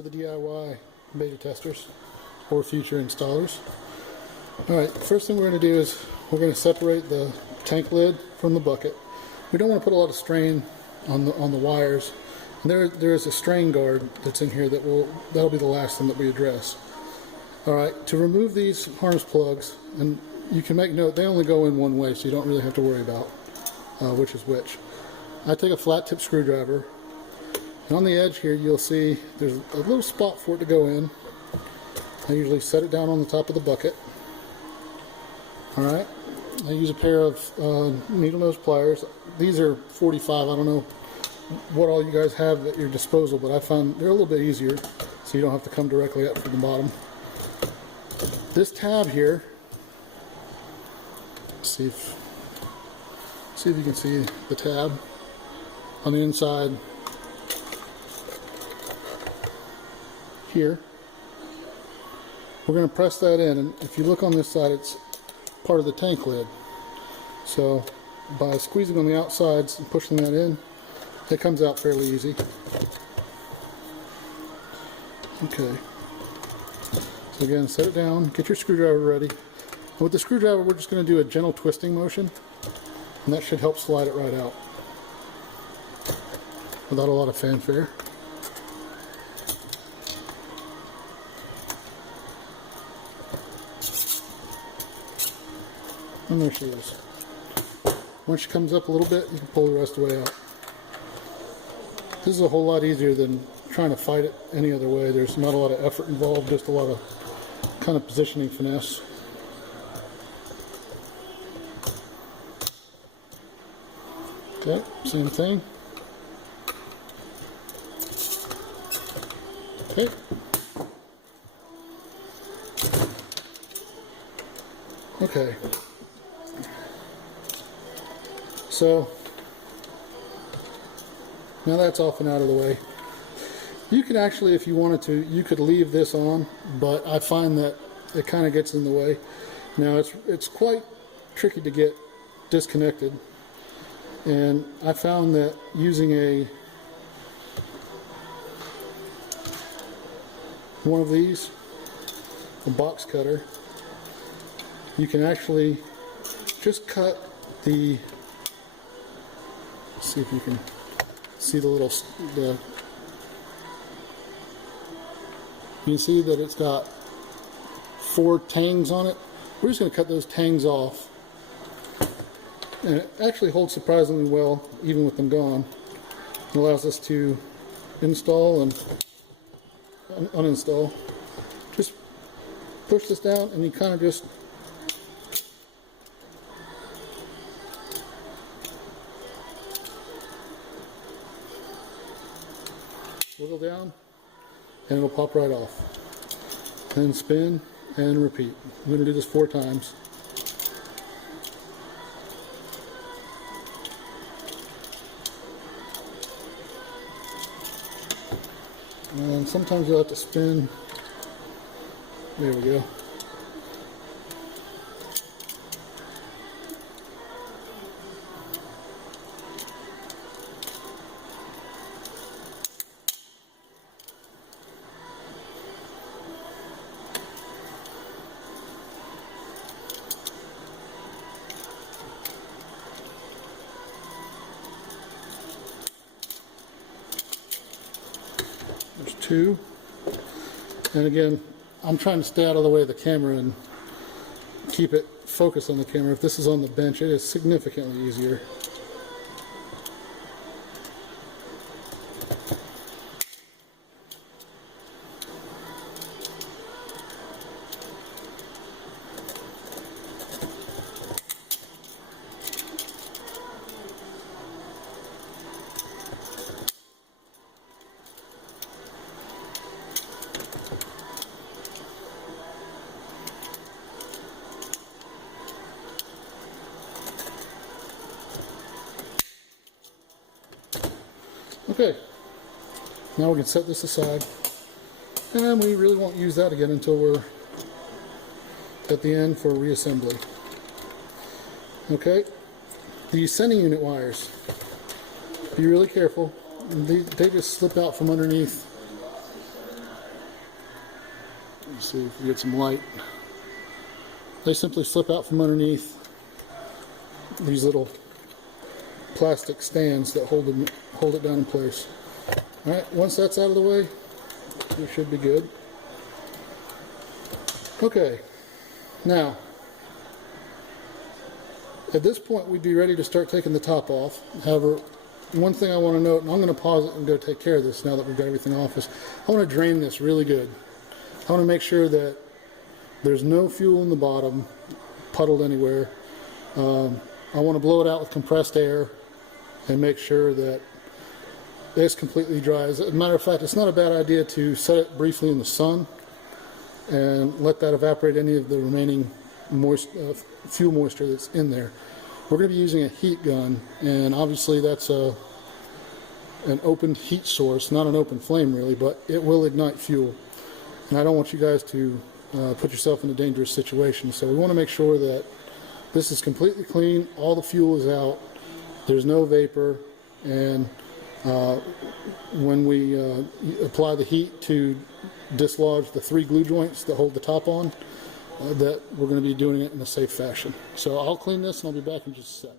for the DIY beta testers or future installers. Alright, first thing we're going to do is we're going to separate the tank lid from the bucket. We don't want to put a lot of strain on the wires. And there is a strain guard that's in here that'll be the last thing that we address. Alright, to remove these harness plugs, and you can make note, they only go in one way, so you don't really have to worry about which is which. I take a flat tip screwdriver, and on the edge here you'll see there's a little spot for it to go in. I usually set it down on the top of the bucket. Alright, I use a pair of needle nose pliers. These are 45, I don't know what all you guys have at your disposal, but I found they're a little bit easier, so you don't have to come directly up from the bottom. This tab here, see if you can see the tab on the inside here. We're going to press that in, and if you look on this side, it's part of the tank lid. So by squeezing on the outsides and pushing that in, it comes out fairly easy. Okay. So again, set it down, get your screwdriver ready. And with the screwdriver, we're just going to do a gentle twisting motion, and that should help slide it right out without a lot of fanfare. And there she is. Once she comes up a little bit, you can pull the rest of the way out. This is a whole lot easier than trying to fight it any other way. There's not a lot of effort involved, just a lot of kind of positioning finesse. Okay, same thing. Okay. Okay. So now that's off and out of the way. You could actually, if you wanted to, you could leave this on, but I find that it kind of gets in the way. Now it's quite tricky to get disconnected, and I found that using one of these, a box cutter, you can actually just cut the, see if you can see you can see that it's got 4 tangs on it. We're just going to cut those tangs off, and it actually holds surprisingly well even with them gone. It allows us to install and uninstall. Just push this down, and you kind of just wiggle down, and it'll pop right off. Then spin and repeat. I'm going to do this 4 times. And sometimes you'll have to spin. There we go. There's 2. And again, I'm trying to stay out of the way of the camera and keep it focused on the camera. If this is on the bench, it is significantly easier. Okay, now we can set this aside, and we really won't use that again until we're at the end for reassembly. Okay, the sending unit wires, be really careful. They just slip out from underneath Let's see if we get some light. They simply slip out from underneath these little plastic stands that hold it down in place. Alright, once that's out of the way, we should be good. Okay, now, at this point we'd be ready to start taking the top off. However, one thing I want to note, and I'm going to pause it and go take care of this now that we've got everything off, is I want to drain this really good. I want to make sure that there's no fuel in the bottom, puddled anywhere. I want to blow it out with compressed air and make sure that it's completely dry. As a matter of fact, it's not a bad idea to set it briefly in the sun and let that evaporate any of the remaining fuel moisture that's in there. We're going to be using a heat gun, and obviously that's an open heat source, not an open flame really, but it will ignite fuel. And I don't want you guys to put yourself in a dangerous situation. So we want to make sure that this is completely clean, all the fuel is out, there's no vapor, and when we apply the heat to dislodge the 3 glue joints that hold the top on, that we're going to be doing it in a safe fashion. So I'll clean this and I'll be back in just a sec.